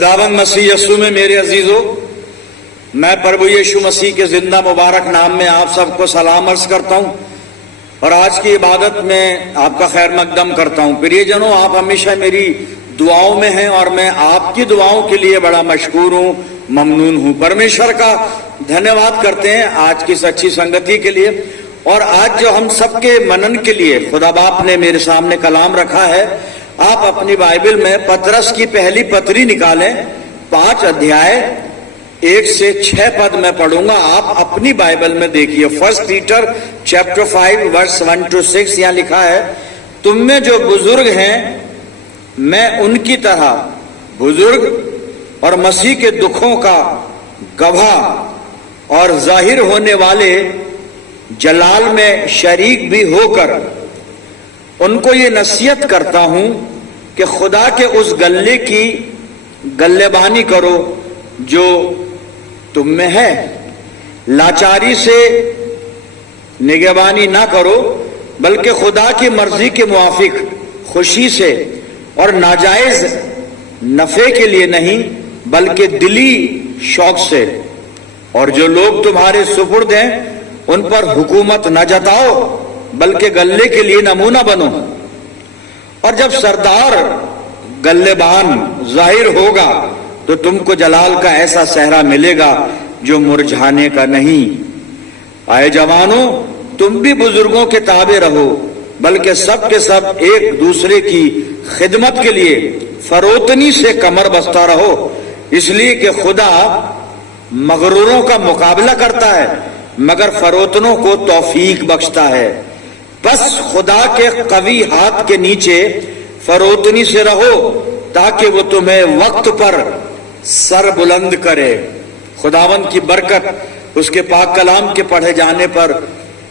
खुदावंद मसीह यीशु में मेरे अजीजों, मैं प्रभु यीशु मसीह के जिंदा मुबारक नाम में आप सबको सलाम अर्ज करता हूं और आज की इबादत में आपका खैर मकदम करता हूं। प्रियजनों, आप हमेशा मेरी दुआओं में हैं और मैं आपकी दुआओं के लिए बड़ा मशकूर हूं, ममनून हूं। परमेश्वर का धन्यवाद करते हैं आज की इस अच्छी संगति के लिए। और आज जो हम सबके मनन के लिए खुदा बाप ने मेरे सामने कलाम रखा है, आप अपनी बाइबल में पतरस की पहली पत्री निकालें, 5 अध्याय 1 से 6 पद में पढ़ूंगा, आप अपनी बाइबल में देखिए। 1 पीटर चैप्टर 5 वर्स 1 to 6 यहां लिखा है, तुम में जो बुजुर्ग हैं मैं उनकी तरह बुजुर्ग और मसीह के दुखों का गवाह और जाहिर होने वाले जलाल में शरीक भी होकर उनको ये नसीहत करता हूं कि खुदा के उस गल्ले की गल्लेबानी करो जो तुम में है। लाचारी से निगहबानी ना करो, बल्कि खुदा की मर्जी के मुआफिक खुशी से और नाजायज नफे के लिए नहीं, बल्कि दिली शौक से। और जो लोग तुम्हारे सुपुर्द हैं उन पर हुकूमत न जताओ, बल्कि गल्ले के लिए नमूना बनो। और जब सरदार गल्लेबान जाहिर होगा तो तुमको जलाल का ऐसा सेहरा मिलेगा जो मुरझाने का नहीं। आए जवानों, तुम भी बुजुर्गों के ताबे रहो, बल्कि सब के सब एक दूसरे की खिदमत के लिए फरोतनी से कमर बस्ता रहो, इसलिए कि खुदा मगरूरों का मुकाबला करता है मगर फरोतनों को तौफीक बख्शता है। बस खुदा के कवी हाथ के नीचे फरोतनी से रहो ताकि वो तुम्हें वक्त पर सर बुलंद करे। खुदावंद की बरकत उसके पाक कलाम के पढ़े जाने पर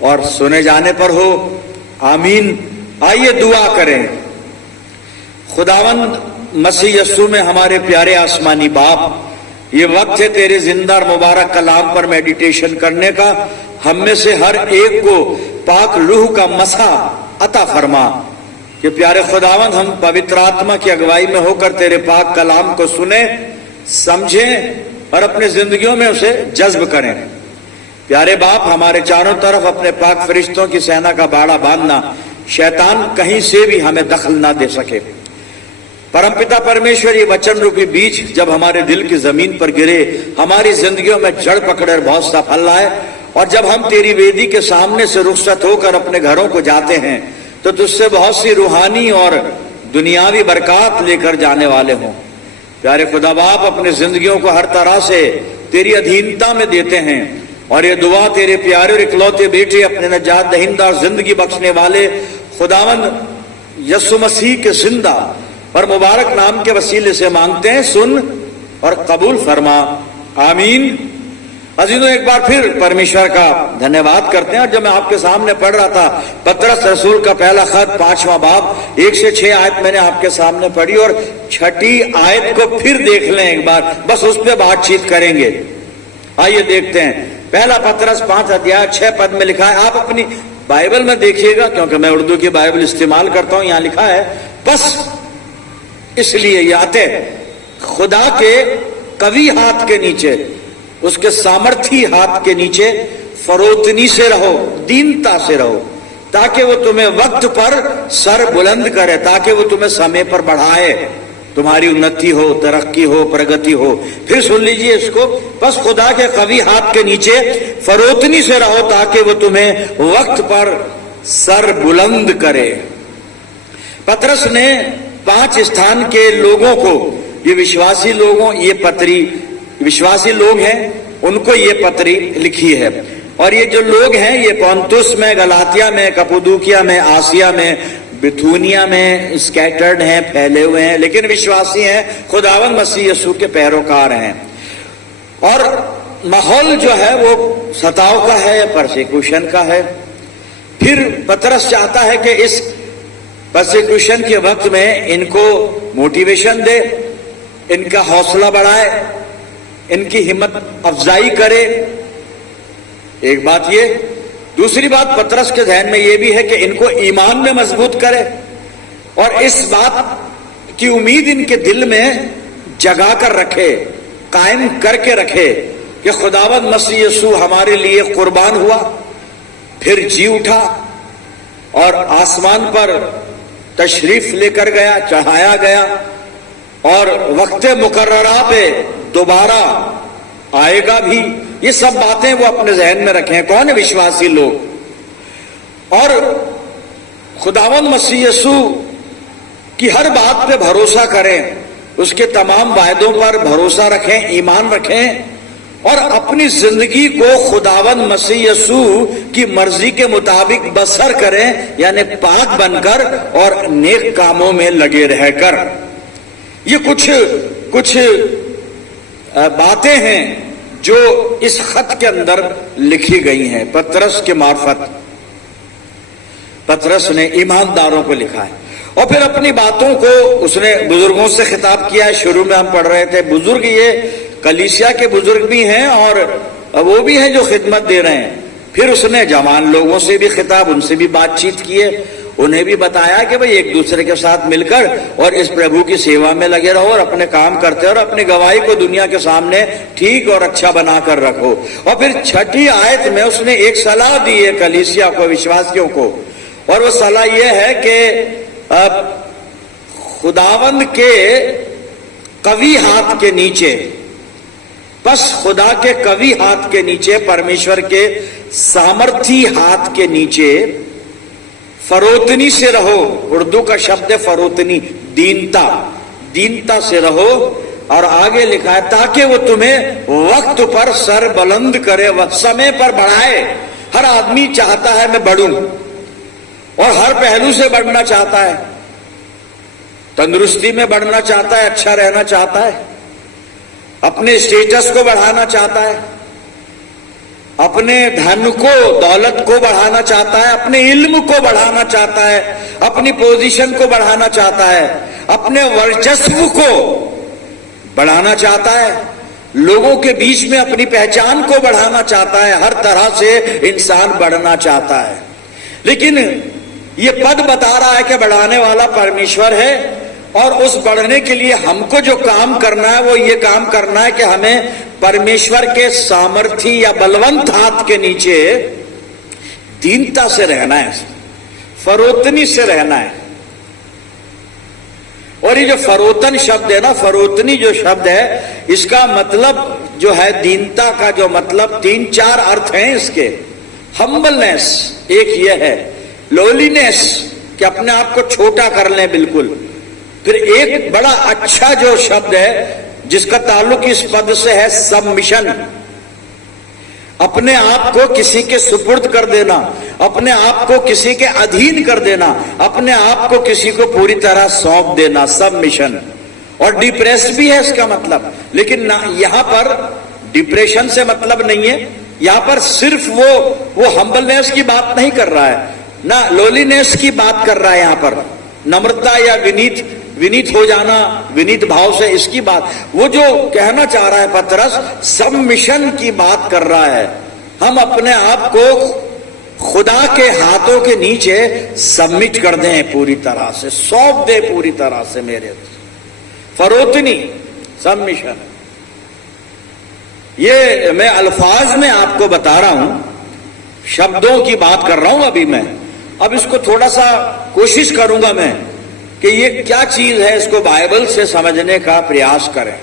और सुने जाने पर हो, आमीन। आइए दुआ करें। खुदावंद मसीह यीशु में हमारे प्यारे आसमानी बाप, ये वक्त है तेरे जिंदा और मुबारक कलाम पर मेडिटेशन करने का। हम में से हर एक को पाक रूह का मसा अता फरमा कि प्यारे खुदावंद हम पवित्र आत्मा की अगुवाई में होकर तेरे पाक कलाम को सुने, समझें और अपने जिंदगियों में उसे जज्ब करें। प्यारे बाप, हमारे चारों तरफ अपने पाक फरिश्तों की सेना का बाड़ा बांधना, शैतान कहीं से भी हमें दखल ना दे सके। परमपिता परमेश्वर, ये वचन रूपी बीज जब हमारे दिल की जमीन पर गिरे, हमारी जिंदगियों में जड़ पकड़े बहुत सा फल लाए, और जब हम तेरी वेदी के सामने से रुखसत होकर अपने घरों को जाते हैं तो तुझसे बहुत सी रूहानी और दुनियावी बरकत लेकर जाने वाले हों। प्यारे खुदा बाप, अपने जिंदगियों को हर तरह से तेरी अधीनता में देते हैं और ये दुआ तेरे प्यारे और इकलौते बेटे, अपने नजात दहिंदा और जिंदगी बख्शने वाले खुदावंद यीशु मसीह के जिंदा और मुबारक नाम के वसीले से मांगते हैं, सुन और कबूल फरमा, आमीन। अजीजों, एक बार फिर परमेश्वर का धन्यवाद करते हैं। और जब मैं आपके सामने पढ़ रहा था पतरस रसूल का पहला खत 5वां बाब 1 से 6 आयत मैंने आपके सामने पढ़ी, और 6ठी आयत को फिर देख लें एक बार, बस उस पर बातचीत करेंगे। आइए देखते हैं। पहला पतरस 5 अध्याय 6 पद में लिखा है, आप अपनी बाइबल में देखिएगा क्योंकि मैं उर्दू की बाइबल इस्तेमाल करता हूं। यहां लिखा है, बस इसलिए याते खुदा के कवी हाथ के नीचे, उसके सामर्थी हाथ के नीचे फरोतनी से रहो, दीनता से रहो, ताकि वो तुम्हें वक्त पर सर बुलंद करे, ताकि वो तुम्हें समय पर बढ़ाए, तुम्हारी उन्नति हो, तरक्की हो, प्रगति हो। फिर सुन लीजिए इसको, बस खुदा के कवी हाथ के नीचे फरोतनी से रहो ताकि वो तुम्हें वक्त पर सर बुलंद करे। पतरस ने 5 स्थान के लोगों को, ये विश्वासी लोगों, ये पत्री विश्वासी लोग हैं, उनको ये पत्री लिखी है। और ये जो लोग हैं ये पोंतुस में, गलातिया में, कप्पदूकिया में, आसिया में, बिथुनिया में स्कैटर्ड हैं, फैले हुए हैं, लेकिन विश्वासी हैं, खुदावंद मसीह यीशु के पैरोकार हैं। और माहौल जो है वो सताव का है, परसिक्यूशन का है। फिर पतरस चाहता है कि इस परसिक्यूशन के वक्त में इनको मोटिवेशन दे, इनका हौसला बढ़ाए, इनकी हिम्मत अफजाई करे। एक बात ये, दूसरी बात पतरस के ध्यान में यह भी है कि इनको ईमान में मजबूत करे और इस बात की उम्मीद इनके दिल में जगा कर रखे, कायम करके रखे कि खुदावंद मसीह यीशु हमारे लिए कुर्बान हुआ, फिर जी उठा और आसमान पर तशरीफ लेकर गया, चढ़ाया गया और वक्त मुकर्ररा पे दोबारा आएगा भी। ये सब बातें वो अपने जहन में रखें। कौन है विश्वासी लोग? और खुदावंद मसीह यीशु की हर बात पे भरोसा करें, उसके तमाम वायदों पर भरोसा रखें, ईमान रखें और अपनी जिंदगी को खुदावंद मसीह यीशु की मर्जी के मुताबिक बसर करें, यानी पाक बनकर और नेक कामों में लगे रहकर। ये कुछ बातें हैं जो इस खत के अंदर लिखी गई हैं पतरस के मार्फत। पतरस ने ईमानदारों को लिखा है और फिर अपनी बातों को उसने बुजुर्गों से खिताब किया है। शुरू में हम पढ़ रहे थे, बुजुर्ग ये कलीसिया के बुजुर्ग भी हैं और वो भी हैं जो खिदमत दे रहे हैं। फिर उसने जवान लोगों से भी खिताब, उनसे भी बातचीत की है, उन्हें भी बताया कि भाई एक दूसरे के साथ मिलकर और इस प्रभु की सेवा में लगे रहो और अपने काम करते रहो और अपनी गवाही को दुनिया के सामने ठीक और अच्छा बनाकर रखो। और फिर छठी आयत में उसने एक सलाह दी है कलीसिया को, विश्वासियों को, और वो सलाह यह है कि खुदावंद के कवि हाथ के नीचे, बस खुदा के कवि हाथ के नीचे, परमेश्वर के सामर्थी हाथ के नीचे फरोतनी से रहो। उर्दू का शब्द है फरोतनी, दीनता, दीनता से रहो। और आगे लिखा है ताकि वो तुम्हें वक्त पर सर बुलंद करे, वह समय पर बढ़ाए। हर आदमी चाहता है मैं बढ़ूं और हर पहलू से बढ़ना चाहता है, तंदुरुस्ती में बढ़ना चाहता है, अच्छा रहना चाहता है, अपने स्टेटस को बढ़ाना चाहता है, अपने धन को, दौलत को बढ़ाना चाहता है, अपने इल्म को बढ़ाना चाहता है, अपनी पोजीशन को बढ़ाना चाहता है, अपने वर्चस्व को बढ़ाना चाहता है, लोगों के बीच में अपनी पहचान को बढ़ाना चाहता है। हर तरह से इंसान बढ़ना चाहता है, लेकिन ये पद बता रहा है कि बढ़ाने वाला परमेश्वर है और उस बढ़ने के लिए हमको जो काम करना है वो ये काम करना है कि हमें परमेश्वर के सामर्थी या बलवंत हाथ के नीचे दीनता से रहना है, फरोतनी से रहना है। और ये जो फरोतन शब्द है ना, फरोतनी जो शब्द है, इसका मतलब जो है दीनता का जो मतलब 3-4 अर्थ हैं इसके। हम्बलनेस एक ये है, लोलीनेस कि अपने आप को छोटा कर लें बिल्कुल। फिर एक बड़ा अच्छा जो शब्द है जिसका ताल्लुक इस पद से है, सबमिशन, अपने आप को किसी के सुपुर्द कर देना, अपने आप को किसी के अधीन कर देना, अपने आप को किसी को पूरी तरह सौंप देना, सबमिशन। और डिप्रेस भी है इसका मतलब, लेकिन ना यहां पर डिप्रेशन से मतलब नहीं है। यहां पर सिर्फ वो हम्बलनेस की बात नहीं कर रहा है, ना लोलीनेस की बात कर रहा है। यहां पर नम्रता या विनीत हो जाना, विनीत भाव से, इसकी बात, वो जो कहना चाह रहा है पतरस, सबमिशन की बात कर रहा है। हम अपने आप को खुदा के हाथों के नीचे सबमिट कर दें, पूरी तरह से सौंप दे, पूरी तरह से मेरे फरोतनी, सबमिशन। ये मैं अल्फाज में आपको बता रहा हूं, शब्दों की बात कर रहा हूं अभी मैं। अब इसको थोड़ा सा कोशिश करूंगा मैं कि ये क्या चीज है, इसको बाइबल से समझने का प्रयास करें।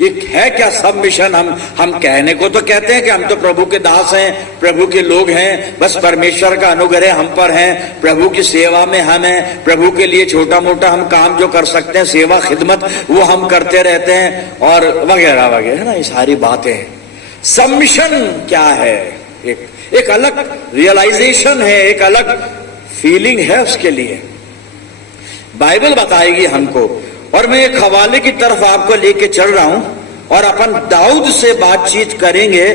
ये है क्या सबमिशन? हम कहने को तो कहते हैं कि हम तो प्रभु के दास हैं, प्रभु के लोग हैं, बस परमेश्वर का अनुग्रह हम पर है, प्रभु की सेवा में हम हैं, प्रभु के लिए छोटा मोटा हम काम जो कर सकते हैं, सेवा खिदमत, वो हम करते रहते हैं और वगैरह वगैरह, है ना, ये सारी बातें। सबमिशन क्या है? एक अलग रियलाइजेशन है, एक अलग फीलिंग है उसके लिए, बाइबल बताएगी हमको। और मैं एक हवाले की तरफ आपको लेके चल रहा हूं और अपन दाऊद से बातचीत करेंगे।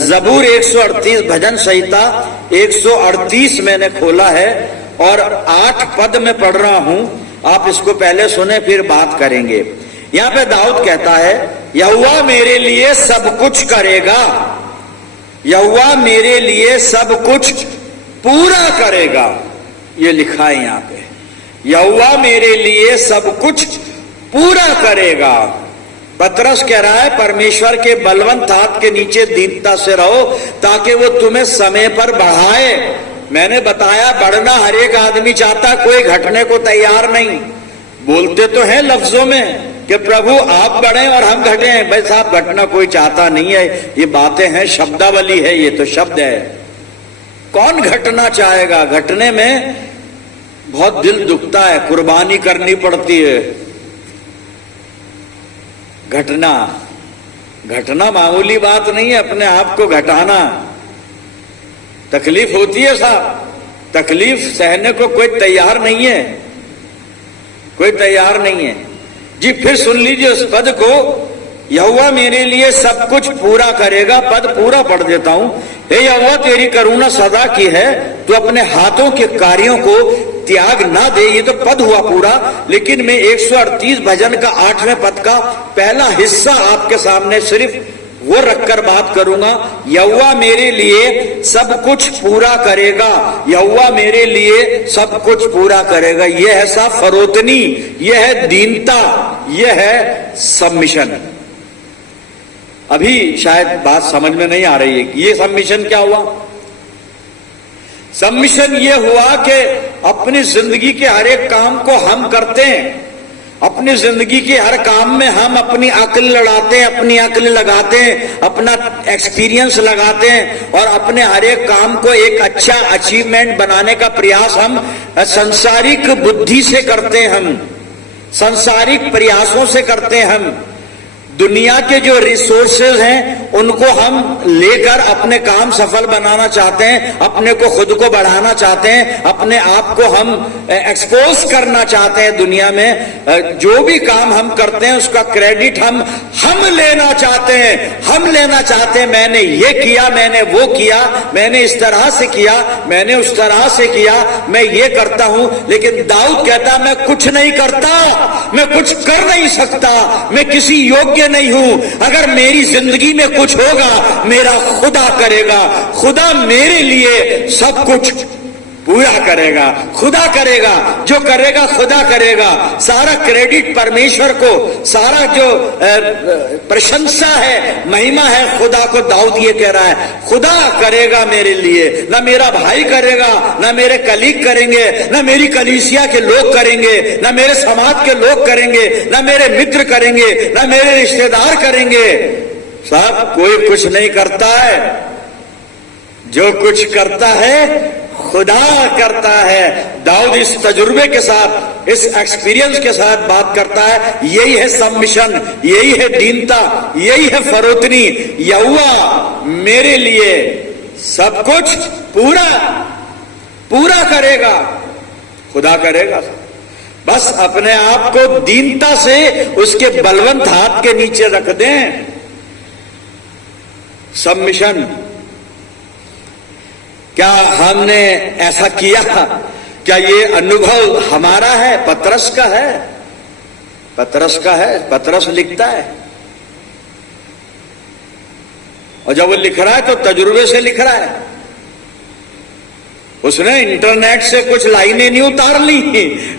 जबूर 138, भजन संहिता 138 मैंने खोला है और 8 पद में पढ़ रहा हूं। आप इसको पहले सुने फिर बात करेंगे। यहां पे दाऊद कहता है, यहोवा मेरे लिए सब कुछ करेगा, यहोवा मेरे लिए सब कुछ पूरा करेगा। ये लिखा है यहां पे, यहोवा मेरे लिए सब कुछ पूरा करेगा। पतरस कह रहा है परमेश्वर के बलवंत हाथ के नीचे दीनता से रहो ताकि वो तुम्हें समय पर बढ़ाए। मैंने बताया बढ़ना हर एक आदमी चाहता, कोई घटने को तैयार नहीं। बोलते तो हैं लफ्जों में कि प्रभु आप बढ़े और हम घटे, भाई साहब घटना कोई चाहता नहीं है। ये बातें हैं, शब्दावली है, ये तो शब्द है। कौन घटना चाहेगा? घटने में बहुत दिल दुखता है, कुर्बानी करनी पड़ती है। घटना मामूली बात नहीं है, अपने आप को घटाना तकलीफ होती है साहब। तकलीफ सहने को कोई तैयार नहीं है, कोई तैयार नहीं है जी। फिर सुन लीजिए उस पद को, यहोवा मेरे लिए सब कुछ पूरा करेगा। पद पूरा पढ़ देता हूं। हे यहोवा तेरी करुणा सदा की है, तू अपने हाथों के कार्यों को त्याग ना दे। ये तो पद हुआ पूरा, लेकिन मैं 138 भजन का 8वें पद का पहला हिस्सा आपके सामने सिर्फ वो रखकर बात करूंगा। यहोवा मेरे लिए सब कुछ पूरा करेगा, यहोवा मेरे लिए सब कुछ पूरा करेगा। यह है साफ फरोतनी, यह है दीनता, यह है सबमिशन। अभी शायद बात समझ में नहीं आ रही है। ये सबमिशन क्या हुआ? सबमिशन ये हुआ कि अपनी जिंदगी के हर एक काम को हम करते हैं। अपनी जिंदगी के हर काम में हम अपनी अक्ल लड़ाते हैं, अपनी अक्ल लगाते हैं, अपना एक्सपीरियंस लगाते हैं और अपने हर एक काम को एक अच्छा अचीवमेंट बनाने का प्रयास हम सांसारिक बुद्धि से करते हैं, हम सांसारिक प्रयासों से करते हैं। हम दुनिया के जो रिसोर्सेज हैं उनको हम लेकर अपने काम सफल बनाना चाहते हैं, अपने को खुद को बढ़ाना चाहते हैं, अपने आप को हम एक्सपोज करना चाहते हैं दुनिया में। जो भी काम हम करते हैं उसका क्रेडिट हम लेना चाहते हैं, हम लेना चाहते हैं। मैंने ये किया, मैंने वो किया, मैंने इस तरह से किया, मैंने उस तरह से किया, मैं ये करता हूं। लेकिन दाऊद कहता मैं कुछ नहीं करता, मैं कुछ कर नहीं सकता, मैं किसी योग्य नहीं हूं। अगर मेरी जिंदगी में कुछ होगा मेरा खुदा करेगा, खुदा मेरे लिए सब कुछ पूरा करेगा, खुदा करेगा, जो करेगा खुदा करेगा। सारा क्रेडिट परमेश्वर को, सारा जो प्रशंसा है, महिमा है खुदा को। दाऊद ये कह रहा है खुदा करेगा मेरे लिए, ना मेरा भाई करेगा, ना मेरे कलीग करेंगे, ना मेरी कलीसिया के लोग करेंगे, ना मेरे समाज के लोग करेंगे, ना मेरे मित्र करेंगे, ना मेरे रिश्तेदार करेंगे। साहब कोई कुछ नहीं करता है, जो कुछ करता है खुदा करता है। दाऊद इस तजुर्बे के साथ, इस एक्सपीरियंस के साथ बात करता है। यही है सबमिशन, यही है दीनता, यही है फरोतनी। यहोवा मेरे लिए सब कुछ पूरा करेगा, खुदा करेगा। बस अपने आप को दीनता से उसके बलवंत हाथ के नीचे रख दें। सबमिशन, क्या हमने ऐसा किया? क्या ये अनुभव हमारा है? पतरस का है, पतरस का है। पतरस लिखता है और जब वो लिख रहा है तो तजुर्बे से लिख रहा है। उसने इंटरनेट से कुछ लाइनें नहीं उतार ली,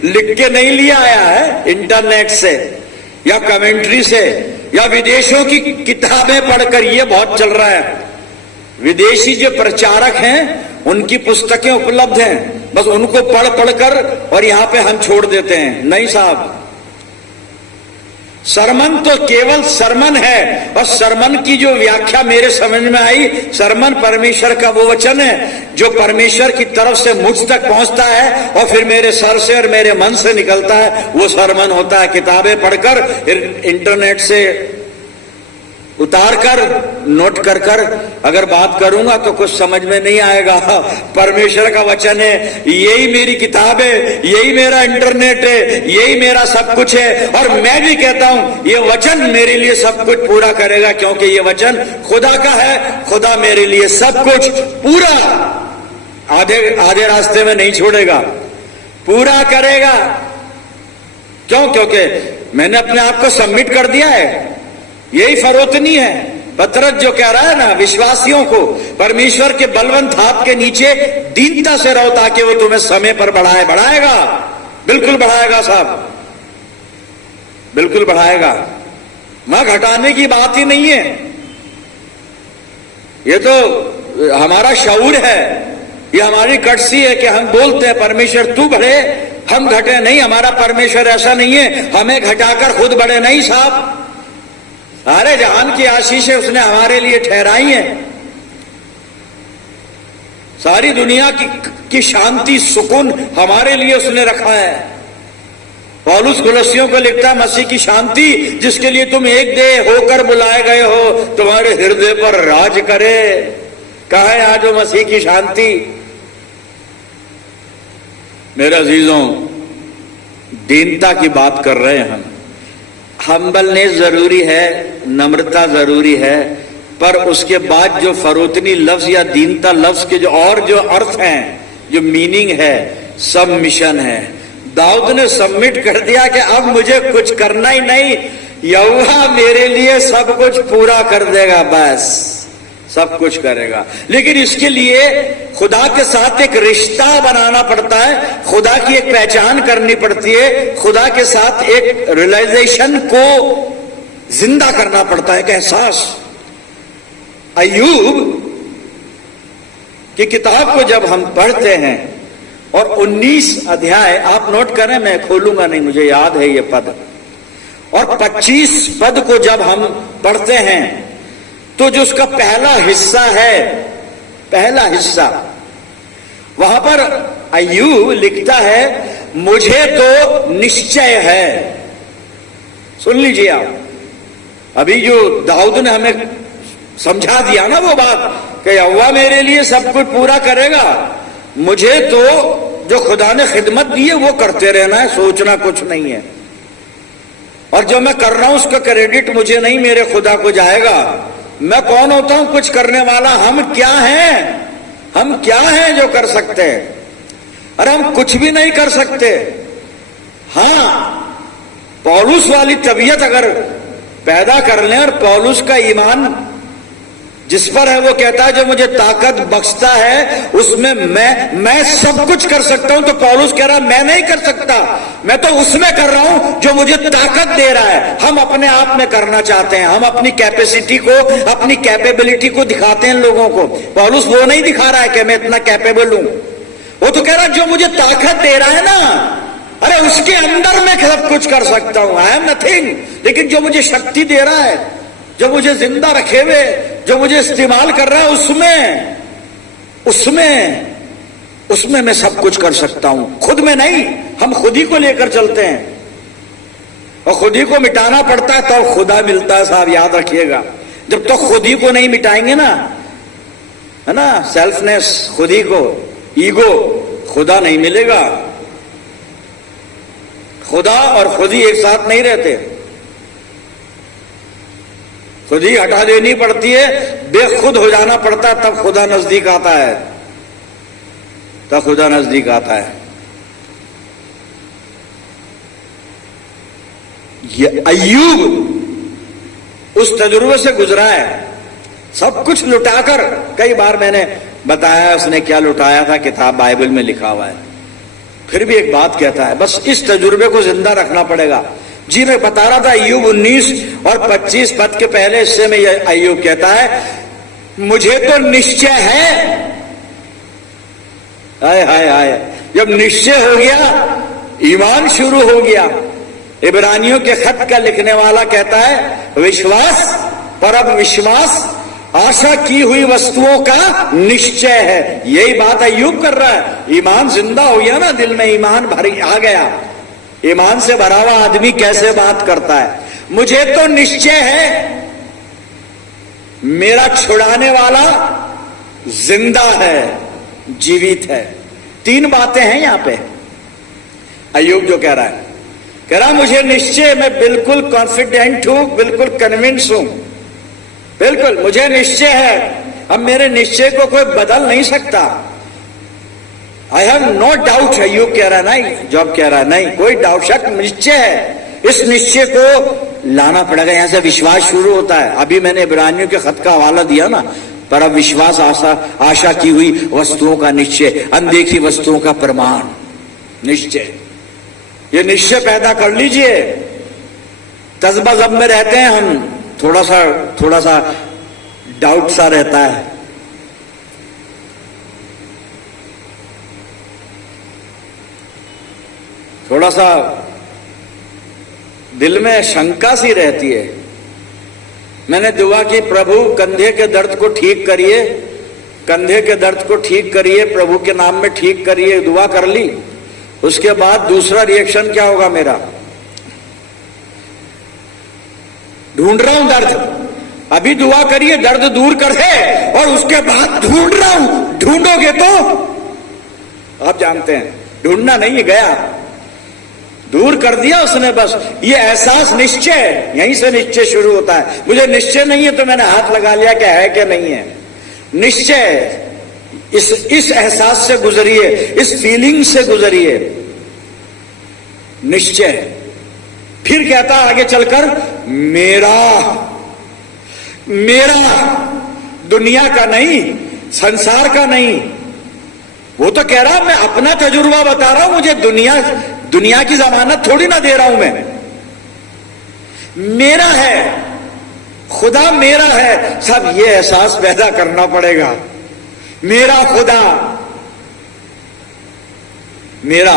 लिख के नहीं लिया आया है इंटरनेट से या कमेंट्री से या विदेशों की किताबें पढ़कर। ये बहुत चल रहा है, विदेशी जो प्रचारक हैं उनकी पुस्तकें उपलब्ध हैं, बस उनको पढ़कर और यहां पे हम छोड़ देते हैं। नहीं साहब, सरमन तो केवल सरमन है और सरमन की जो व्याख्या मेरे समझ में आई, सरमन परमेश्वर का वो वचन है जो परमेश्वर की तरफ से मुझ तक पहुंचता है और फिर मेरे सर से और मेरे मन से निकलता है, वो सरमन होता है। किताबें पढ़कर, इंटरनेट से उतार कर, नोट कर अगर बात करूंगा तो कुछ समझ में नहीं आएगा। परमेश्वर का वचन है, यही मेरी किताब है, यही मेरा इंटरनेट है, यही मेरा सब कुछ है। और मैं भी कहता हूं ये वचन मेरे लिए सब कुछ पूरा करेगा, क्योंकि ये वचन खुदा का है। खुदा मेरे लिए सब कुछ पूरा, आधे रास्ते में नहीं छोड़ेगा, पूरा करेगा। क्यों? क्योंकि मैंने अपने आप को सबमिट कर दिया है। यही फरोतनी है। पतरस जो कह रहा है ना विश्वासियों को, परमेश्वर के बलवंत हाथ के नीचे दीनता से रहो ताकि वो तुम्हें समय पर बढ़ाएगा। बिल्कुल बढ़ाएगा साहब, बिल्कुल बढ़ाएगा। मां घटाने की बात ही नहीं है, ये तो हमारा शऊर है, ये हमारी कटसी है कि हम बोलते हैं परमेश्वर तू बढ़े हम घटे। नहीं, हमारा परमेश्वर ऐसा नहीं है, हमें घटाकर खुद बढ़े नहीं साहब। सारे जहान की आशीषें उसने हमारे लिए ठहराई हैं। सारी दुनिया की शांति सुकून हमारे लिए उसने रखा है। पौलुस कुलस्सियों को लिखता है, मसीह की शांति जिसके लिए तुम एक देह होकर बुलाए गए हो तुम्हारे हृदय पर राज करे। कहा है आज वो मसीह की शांति। मेरे अजीजों, दीनता की बात कर रहे हैं हम। हम्बलनेस जरूरी है, नम्रता जरूरी है, पर उसके बाद जो फरोतनी लफ्ज या दीनता लफ्ज के जो अर्थ हैं, जो मीनिंग है, सबमिशन है। दाऊद ने सबमिट कर दिया कि अब मुझे कुछ करना ही नहीं, यहोवा मेरे लिए सब कुछ पूरा कर देगा, बस सब कुछ करेगा। लेकिन इसके लिए खुदा के साथ एक रिश्ता बनाना पड़ता है, खुदा की एक पहचान करनी पड़ती है, खुदा के साथ एक रियलाइजेशन को जिंदा करना पड़ता है, एक एहसास। अय्यूब की किताब को जब हम पढ़ते हैं और 19 अध्याय आप नोट करें, मैं खोलूंगा नहीं, मुझे याद है ये पद, और 25 पद को जब हम पढ़ते हैं तो जो उसका पहला हिस्सा है, पहला हिस्सा, वहां पर अय्यूब लिखता है मुझे तो निश्चय है। सुन लीजिए आप, अभी जो दाऊद ने हमें समझा दिया ना वो बात कि यहोवा मेरे लिए सब कुछ पूरा करेगा, मुझे तो जो खुदा ने खिदमत दी है वो करते रहना है, सोचना कुछ नहीं है, और जो मैं कर रहा हूं उसका क्रेडिट मुझे नहीं मेरे खुदा को जाएगा। मैं कौन होता हूं कुछ करने वाला? हम क्या हैं? हम क्या हैं जो कर सकते हैं? अरे हम कुछ भी नहीं कर सकते। हां, पौलुस वाली तबीयत अगर पैदा कर लें, और पौलुस का ईमान जिस पर है वो कहता है जो मुझे ताकत बख्शता है उसमें मैं सब कुछ कर सकता हूं, तो पौलुस कह रहा मैं नहीं कर सकता, मैं तो उसमें कर रहा हूं जो मुझे ताकत दे रहा है। हम अपने आप में करना चाहते हैं, हम अपनी कैपेसिटी को, अपनी कैपेबिलिटी को दिखाते हैं लोगों को। पौलुस वो नहीं दिखा रहा है कि मैं इतना कैपेबल हूं, वो तो कह रहा है जो मुझे ताकत दे रहा है ना, अरे उसके अंदर मैं सब कुछ कर सकता हूं, आई एम नथिंग। लेकिन जो मुझे शक्ति दे रहा है, जो मुझे जिंदा रखे हुए, जो मुझे इस्तेमाल कर रहा है, उसमें मैं सब कुछ कर सकता हूं। खुद में नहीं, हम खुद ही को लेकर चलते हैं और खुद ही को मिटाना पड़ता है तो खुदा मिलता है साहब, याद रखिएगा। जब तो खुद ही को नहीं मिटाएंगे ना, है ना, सेल्फनेस, खुद ही को, ईगो, खुदा नहीं मिलेगा। खुदा और खुद ही एक साथ नहीं रहते, खुद ही हटा देनी पड़ती है, बेखुद हो जाना पड़ता है, तब खुदा नजदीक आता है, तब खुदा नजदीक आता है। ये अय्यूब उस तजुर्बे से गुजरा है, सब कुछ लुटाकर। कई बार मैंने बताया उसने क्या लुटाया था, किताब बाइबल में लिखा हुआ है। फिर भी एक बात कहता है, बस इस तजुर्बे को जिंदा रखना पड़ेगा। जी मैं बता रहा था अय्यूब 19 और 25 पद के पहले हिस्से में अय्यूब कहता है मुझे तो निश्चय है। हाय हाय हाय, जब निश्चय हो गया ईमान शुरू हो गया। इब्रानियों के खत का लिखने वाला कहता है विश्वास पर अब विश्वास आशा की हुई वस्तुओं का निश्चय है। यही बात अय्यूब कर रहा है। ईमान जिंदा हो गया ना, दिल में ईमान भर आ गया। ईमान से भरा हुआ आदमी कैसे बात करता है? मुझे तो निश्चय है मेरा छुड़ाने वाला जिंदा है, जीवित है। 3 बातें हैं यहां पे। अय्यूब जो कह रहा मुझे निश्चय, मैं बिल्कुल कॉन्फिडेंट हूं, बिल्कुल कन्विंस हूं, बिल्कुल मुझे निश्चय है। अब मेरे निश्चय को कोई बदल नहीं सकता। I have no doubt. Ayyub कह रहा नहीं, जॉब कह रहा नहीं, कोई डाउट, शक, निश्चय है। इस निश्चय को लाना पड़ेगा, यहां से विश्वास शुरू होता है। अभी मैंने इब्रानियों के खत का हवाला दिया ना, पर अब विश्वास, आशा की हुई वस्तुओं का निश्चय, अनदेखी वस्तुओं का प्रमाण, निश्चय। ये निश्चय पैदा कर लीजिए। तज़्बज़ब में रहते हैं हम, थोड़ा सा डाउट सा रहता है। थोड़ा सा दिल में शंका सी रहती है। मैंने दुआ की, प्रभु कंधे के दर्द को ठीक करिए, कंधे के दर्द को ठीक करिए, प्रभु के नाम में ठीक करिए, दुआ कर ली। उसके बाद दूसरा रिएक्शन क्या होगा मेरा? ढूंढ रहा हूं दर्द, अभी दुआ करिए दर्द दूर कर दे, और उसके बाद ढूंढ रहा हूं। ढूंढोगे तो आप जानते हैं, ढूंढना नहीं गया, दूर कर दिया उसने। बस ये एहसास, निश्चय, यहीं से निश्चय शुरू होता है। मुझे निश्चय नहीं है तो मैंने हाथ लगा लिया कि है कि नहीं है। निश्चय, इस एहसास से गुजरिए, इस फीलिंग से गुजरिए, निश्चय। फिर कहता आगे चलकर, मेरा दुनिया का नहीं, संसार का नहीं। वो तो कह रहा मैं अपना तजुर्बा बता रहा हूं, मुझे दुनिया की जमानत थोड़ी ना दे रहा हूं मैं। मेरा है, खुदा मेरा है। सब ये एहसास पैदा करना पड़ेगा, मेरा खुदा, मेरा।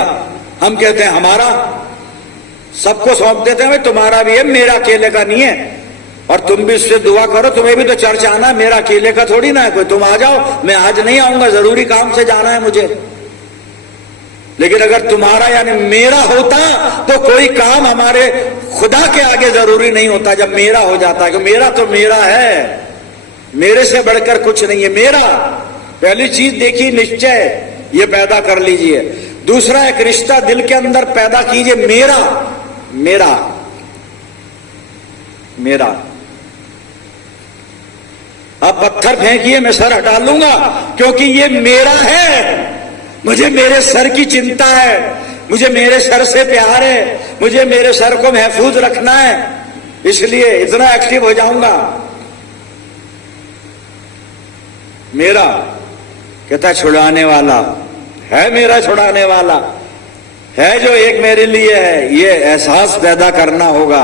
हम कहते हैं हमारा, सबको सौंप देते हैं, भाई तुम्हारा भी है, मेरा अकेले का नहीं है। और तुम भी उससे दुआ करो, तुम्हें भी तो चर्च आना है, मेरा अकेले का थोड़ी ना है कोई। तुम आ जाओ, मैं आज नहीं आऊंगा, जरूरी काम से जाना है मुझे। लेकिन अगर तुम्हारा यानी मेरा होता तो कोई काम हमारे खुदा के आगे जरूरी नहीं होता। जब मेरा हो जाता है कि मेरा तो मेरा है, मेरे से बढ़कर कुछ नहीं है, मेरा। पहली चीज देखी, निश्चय, ये पैदा कर लीजिए। दूसरा, एक रिश्ता दिल के अंदर पैदा कीजिए, मेरा मेरा मेरा। आप पत्थर फेंकिए, मैं सर हटा लूंगा, क्योंकि ये मेरा है। मुझे मेरे सर की चिंता है, मुझे मेरे सर से प्यार है, मुझे मेरे सर को महफूज रखना है, इसलिए इतना एक्टिव हो जाऊंगा। मेरा कहता छुड़ाने वाला है, मेरा छुड़ाने वाला है जो एक मेरे लिए है। ये एहसास पैदा करना होगा,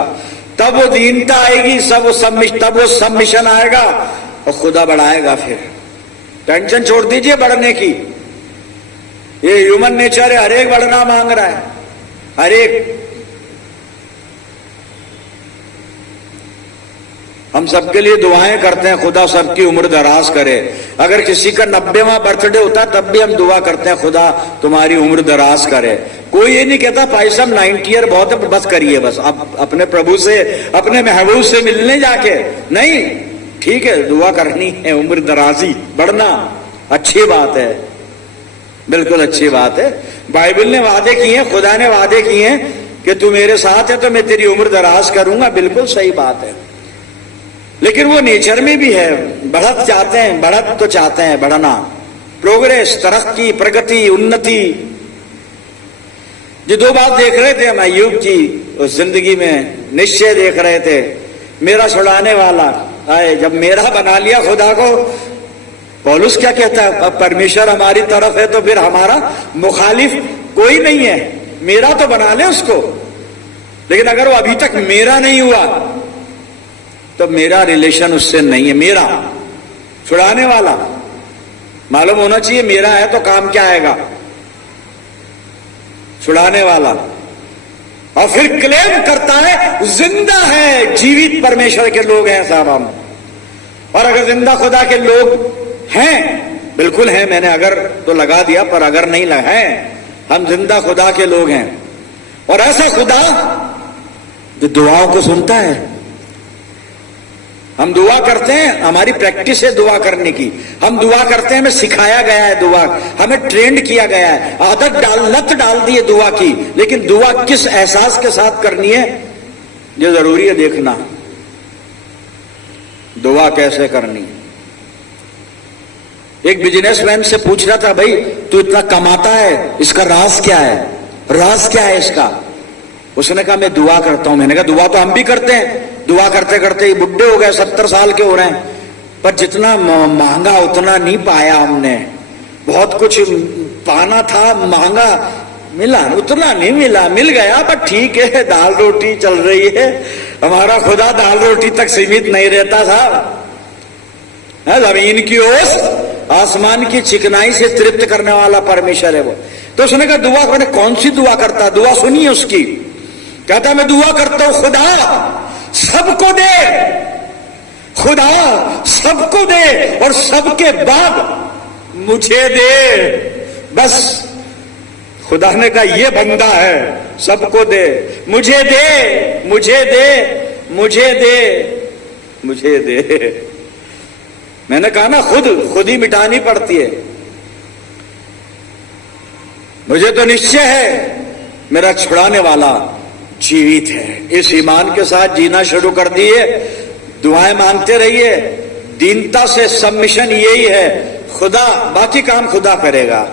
तब वो दीनता आएगी, तब वो सबमिशन आएगा और खुदा बढ़ाएगा। फिर टेंशन छोड़ दीजिए बढ़ने की, ये ह्यूमन नेचर है, हर एक बढ़ना मांग रहा है, हर एक। हम सबके लिए दुआएं करते हैं, खुदा सबकी उम्र दराज करे। अगर किसी का 90वां बर्थडे होता है तब भी हम दुआ करते हैं, खुदा तुम्हारी उम्र दराज करे। कोई ये नहीं कहता भाई साहब 90 ईयर बहुत है, बस करिए, बस आप अपने प्रभु से, अपने महबूब से मिलने जाके नहीं। ठीक है, दुआ करनी है, उम्र दराजी, बढ़ना अच्छी बात है, बिल्कुल अच्छी बात है। बाइबल ने वादे किए हैं, खुदा ने वादे किए हैं कि तू मेरे साथ है तो मैं तेरी उम्र दराज करूंगा, बिल्कुल सही बात है। लेकिन वो नेचर में भी है, बढ़त चाहते हैं, बढ़त तो चाहते हैं, बढ़ना, प्रोग्रेस, तरक्की, प्रगति, उन्नति। जो दो बात देख रहे थे हम अय्यूब की उस जिंदगी में, निश्चय देख रहे थे, मेरा छुड़ाने वाला आए। जब मेरा बना लिया खुदा को, पौलुस क्या कहता है, अब परमेश्वर हमारी तरफ है तो फिर हमारा मुखालिफ कोई नहीं है। मेरा तो बना ले उसको, लेकिन अगर वो अभी तक मेरा नहीं हुआ तो मेरा रिलेशन उससे नहीं है। मेरा छुड़ाने वाला मालूम होना चाहिए, मेरा है तो काम क्या आएगा, छुड़ाने वाला। और फिर क्लेम करता है जिंदा है, जीवित परमेश्वर के लोग हैं साहब हम। और अगर जिंदा खुदा के लोग हैं, बिल्कुल हैं, मैंने अगर तो लगा दिया, पर अगर नहीं लगा है, हम जिंदा खुदा के लोग हैं। और ऐसा खुदा जो दुआओं को सुनता है। हम दुआ करते हैं, हमारी प्रैक्टिस है दुआ करने की, हम दुआ करते हैं, हमें सिखाया गया है दुआ, हमें ट्रेंड किया गया है, आदत लत डाल दी है दुआ की। लेकिन दुआ किस एहसास के साथ करनी है, ये जरूरी है देखना। दुआ कैसे करनी। एक बिजनेसमैन से पूछ रहा था, भाई तू इतना कमाता है, इसका राज क्या है, राज क्या है इसका। उसने कहा मैं दुआ करता हूं। मैंने कहा दुआ तो हम भी करते हैं, दुआ करते करते ही बुढ़े हो गए, 70 साल के हो रहे हैं, पर जितना मांगा उतना नहीं पाया हमने। बहुत कुछ पाना था, मांगा, मिला उतना नहीं मिला, मिल गया पर ठीक है, दाल रोटी चल रही है, हमारा खुदा दाल रोटी तक सीमित नहीं रहता था। जमीन की ओस आसमान की चिकनाई से तृप्त करने वाला परमेश्वर है वो। तो उसने कहा दुआ, मैंने कौन सी दुआ करता? दुआ सुनिए उसकी। कहता मैं दुआ करता हूं खुदा सबको दे, खुदा सबको दे और सबके बाद मुझे दे। बस खुदा ने कहा ये बंदा है, सबको दे, मुझे दे, मुझे दे, मुझे दे, मुझे दे। मैंने कहा ना खुद ही मिटानी पड़ती है। मुझे तो निश्चय है मेरा छुड़ाने वाला जीवित है। इस ईमान के साथ जीना शुरू कर दिए, दुआएं मांगते रहिए, दीनता से सबमिशन यही है। खुदा बाकी काम खुदा करेगा,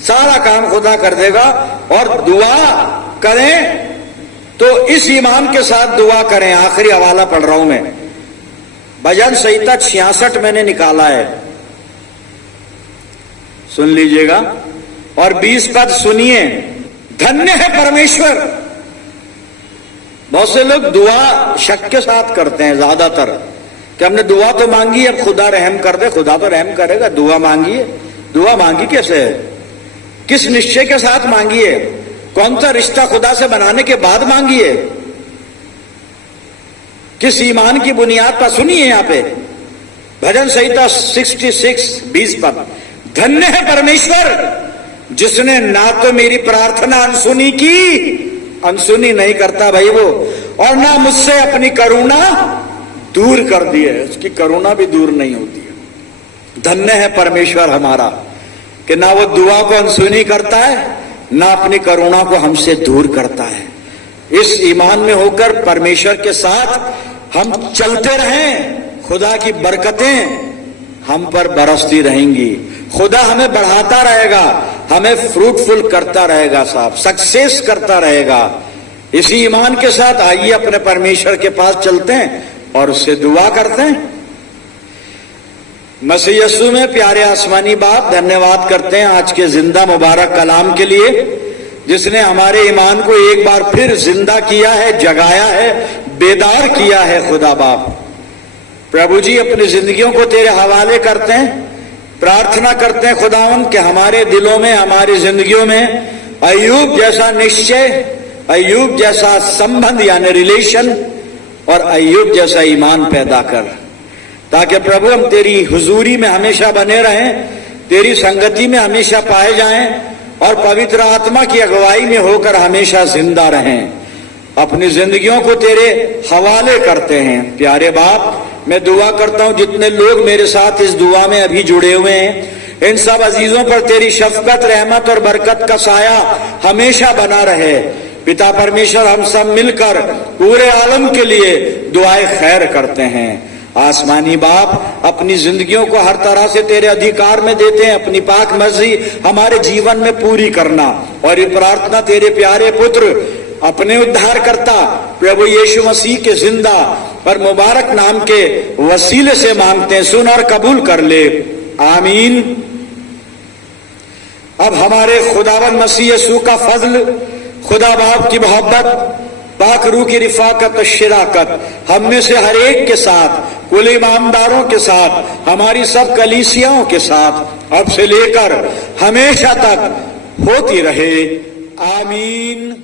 सारा काम खुदा कर देगा। और दुआ करें तो इस ईमान के साथ दुआ करें। आखिरी हवाला पढ़ रहा हूं मैं, भजन संहिता 66 मैंने निकाला है, सुन लीजिएगा और 20 पद सुनिए। धन्य है परमेश्वर। बहुत से लोग दुआ शक के साथ करते हैं ज्यादातर, कि हमने दुआ तो मांगी अब खुदा रहम कर दे। खुदा तो रहम करेगा, दुआ मांगी है। दुआ मांगी कैसे है? किस निश्चय के साथ मांगी है? कौन सा रिश्ता खुदा से बनाने के बाद मांगी है? किस ईमान की बुनियाद पर? सुनिए यहां पे भजन संहिता 66 20 पद। धन्य है परमेश्वर जिसने ना तो मेरी प्रार्थना अनसुनी की, अनसुनी नहीं करता भाई वो, और ना मुझसे अपनी करुणा दूर कर दी है। उसकी करुणा भी दूर नहीं होती है। धन्य है परमेश्वर हमारा कि ना वो दुआ को अनसुनी करता है, ना अपनी करुणा को हमसे दूर करता है। इस ईमान में होकर परमेश्वर के साथ हम चलते रहें, खुदा की बरकतें हम पर बरसती रहेंगी। खुदा हमें बढ़ाता रहेगा, हमें फ्रूटफुल करता रहेगा, साहब सक्सेस करता रहेगा। इसी ईमान के साथ आइए अपने परमेश्वर के पास चलते हैं और उससे दुआ करते हैं। मसीह यीशु में प्यारे आसमानी बाप, धन्यवाद करते हैं आज के जिंदा मुबारक कलाम के लिए, जिसने हमारे ईमान को एक बार फिर जिंदा किया है, जगाया है, बेदार किया है। खुदा बाप प्रभु जी अपनी जिंदगियों को तेरे हवाले करते हैं, प्रार्थना करते हैं खुदावन कि हमारे दिलों में, हमारी जिंदगियों में अय्यूब जैसा निश्चय, अय्यूब जैसा संबंध यानी रिलेशन और अय्यूब जैसा ईमान पैदा कर, ताकि प्रभु हम तेरी हुजूरी में हमेशा बने रहें, तेरी संगति में हमेशा पाए जाएं और पवित्र आत्मा की अगुवाई में होकर हमेशा जिंदा रहें। अपनी जिंदगियों को तेरे हवाले करते हैं। प्यारे बाप, मैं दुआ करता हूं जितने लोग मेरे साथ इस दुआ में अभी जुड़े हुए हैं, इन सब अजीजों पर तेरी शफकत, रहमत और बरकत का साया हमेशा बना रहे। पिता परमेश्वर, हम सब मिलकर पूरे आलम के लिए दुआएं खैर करते हैं। आसमानी बाप, अपनी जिंदगियों को हर तरह से तेरे अधिकार में देते हैं, अपनी पाक मर्जी हमारे जीवन में पूरी करना। और ये प्रार्थना तेरे प्यारे पुत्र, अपने उद्धारकर्ता प्रभु यीशु मसीह के जिंदा और मुबारक नाम के वसीले से मांगते हैं, सुन और कबूल कर ले, आमीन। अब हमारे खुदावन मसीह यीशु का फजल, खुदा बाप की मोहब्बत, पाक रूह की रिफाकत और शिराकत हम में से हर एक के साथ, कुल ईमानदारों के साथ, हमारी सब कलीसियाओं के साथ अब से लेकर हमेशा तक होती रहे, आमीन।